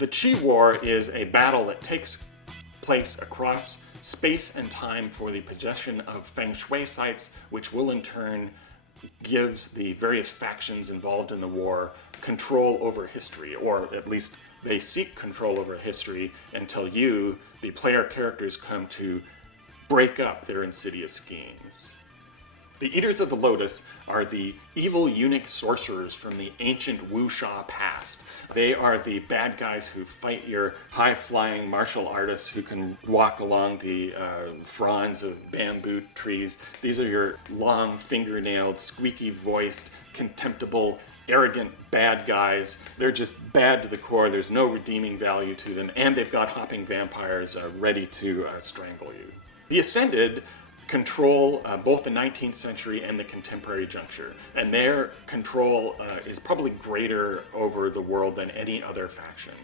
The Qi War is a battle that takes place across space and time for the possession of Feng Shui sites, which will in turn gives the various factions involved in the war control over history, or at least they seek control over history until you, the player characters, come to break up their insidious schemes. The Eaters of the Lotus are the evil eunuch sorcerers from the ancient wuxia past. They are the bad guys who fight your high-flying martial artists who can walk along the fronds of bamboo trees. These are your long fingernailed, squeaky-voiced, contemptible, arrogant bad guys. They're just bad to the core. There's no redeeming value to them, and they've got hopping vampires ready to strangle you. The Ascended control both the 19th century and the contemporary juncture, and their control is probably greater over the world than any other faction.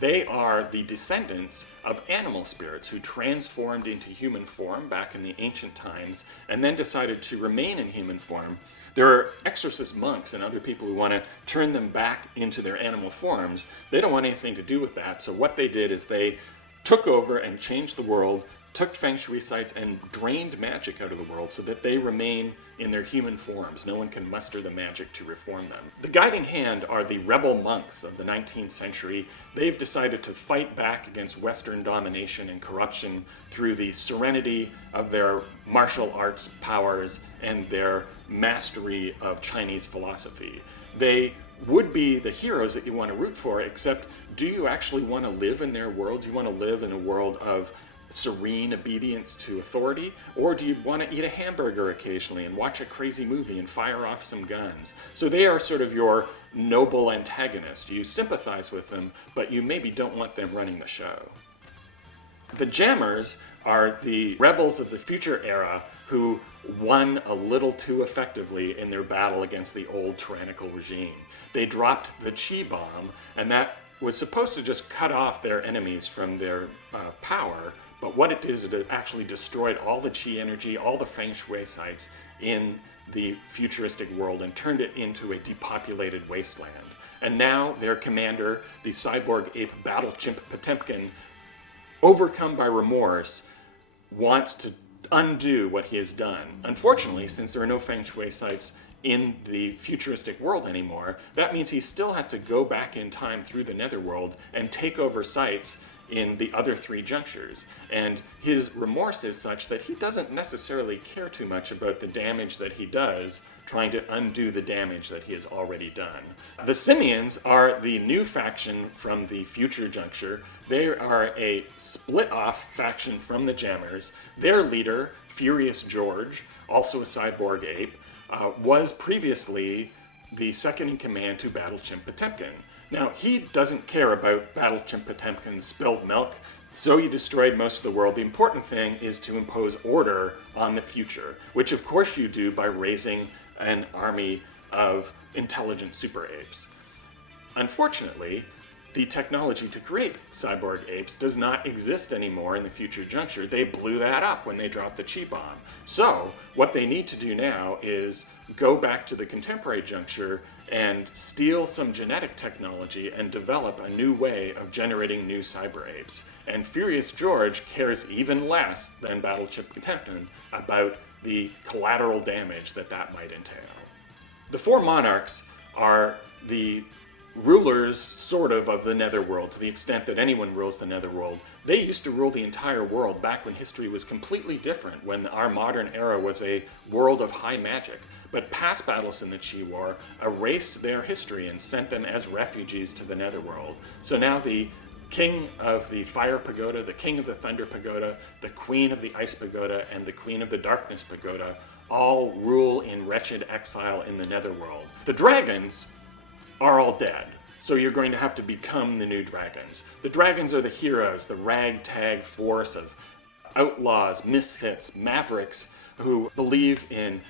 They are the descendants of animal spirits who transformed into human form back in the ancient times and then decided to remain in human form. There are exorcist monks and other people who want to turn them back into their animal forms. They don't want anything to do with that, so what they did is they took over and changed the world, took Feng Shui sites and drained magic out of the world so that they remain in their human forms. No one can muster the magic to reform them. The guiding hand are the rebel monks of the 19th century. They've decided to fight back against Western domination and corruption through the serenity of their martial arts powers and their mastery of Chinese philosophy. They would be the heroes that you want to root for, except do you actually want to live in their world? Do you want to live in a world of serene obedience to authority, or do you want to eat a hamburger occasionally and watch a crazy movie and fire off some guns? So they are sort of your noble antagonist. You sympathize with them, but you maybe don't want them running the show. The Jammers are the rebels of the future era who won a little too effectively in their battle against the old tyrannical regime. They dropped the Qi bomb, and that was supposed to just cut off their enemies from their power, but what it did is it actually destroyed all the Qi energy, all the Feng Shui sites in the futuristic world and turned it into a depopulated wasteland. And now their commander, the cyborg ape battle chimp Potemkin, overcome by remorse, wants to undo what he has done. Unfortunately, since there are no Feng Shui sites in the futuristic world anymore, that means he still has to go back in time through the netherworld and take over sites in the other three junctures. And his remorse is such that he doesn't necessarily care too much about the damage that he does, trying to undo the damage that he has already done. The Simians are the new faction from the future juncture. They are a split-off faction from the Jammers. Their leader, Furious George, also a cyborg ape, was previously the second-in-command to Battle Chimp Potemkin. Now, he doesn't care about Battle Chimp Potemkin's spilled milk, so you destroyed most of the world. The important thing is to impose order on the future, which of course you do by raising an army of intelligent super apes. Unfortunately, the technology to create cyborg apes does not exist anymore in the future juncture. They blew that up when they dropped the Qi bomb. So what they need to do now is go back to the contemporary juncture and steal some genetic technology and develop a new way of generating new cyber apes. And Furious George cares even less than Battle Chimp Potemkin about the collateral damage that that might entail. The four monarchs are the rulers, sort of the netherworld, to the extent that anyone rules the netherworld. They used to rule the entire world back when history was completely different, when our modern era was a world of high magic. But past battles in the Qi War erased their history and sent them as refugees to the netherworld. So now the king of the fire pagoda, the king of the thunder pagoda, the queen of the ice pagoda, and the queen of the darkness pagoda all rule in wretched exile in the netherworld. The dragons are all dead, so you're going to have to become the new dragons. The dragons are the heroes, the ragtag force of outlaws, misfits, mavericks who believe in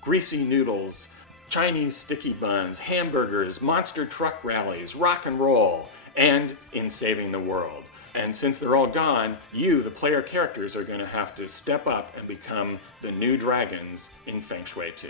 greasy noodles, Chinese sticky buns, hamburgers, monster truck rallies, rock and roll, and in saving the world. And since they're all gone, you, the player characters, are going to have to step up and become the new dragons in Feng Shui 2.